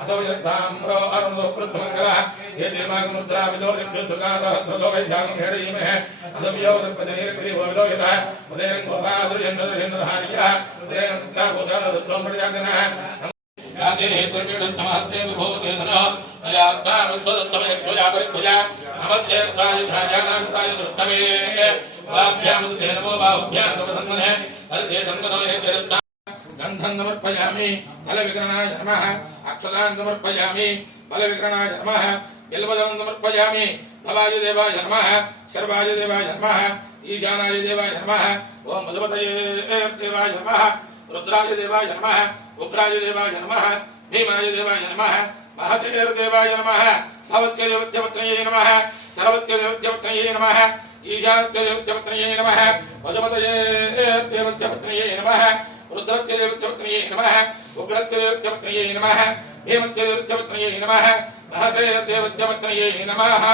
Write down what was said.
असौ यद्धाम्रो अरुणो पृथ्वमङ्गलः ये देवागमुद्रा विदो लिप्युत्तुकादो वैशाखं हेडयीमहे असव्यो दस्पतिर्पिदिवो यतः उदयरङ्गोपादुर्यन्द्रहार्यः उदयरङ्गोपादुर्यन्द्रहार्यः याते हेतुर्विडन्तमहत्ते विभूते धनो अयात्मानुत्तमये प्रजापरिप्रजा नमस्येत्तायुधायानान्ताय दुर्तमे वाभ्यां ते नमो बाहुभ्यां नमः हरिते संगतमहे तेरत्ता गन्धं समर्पयामि फलविग्रहणाय नमः अक्षतान् समर्पयामि फलविग्रहणाय नमः बिल्वदलं समर्पयामि भवाय देवाय नमः सर्वाय देवाय नमः ईशानाय देवाय नमः ओम मधुपतये देवाय नमः रुद्राय देवाय नमः उग्राय देवाय नमः भीमाय देवाय नमः महतेर्देवाय नमः भवत्यदेवत्यपत्न्यै नमः सर्वत्यदेवत्यपत्न्यै नमः ईशानत्यदेवत्यपत्न्यै नमः मधुपतये देवत्यपत्न्यै नमः रुद्रत्यदेवत्यपत्न्यै नमः उग्रत्यदेवत्यपत्न्यै नमः भीमत्यदेवत्यपत्न्यै नमः महतेर्देवत्यपत्न्यै नमः।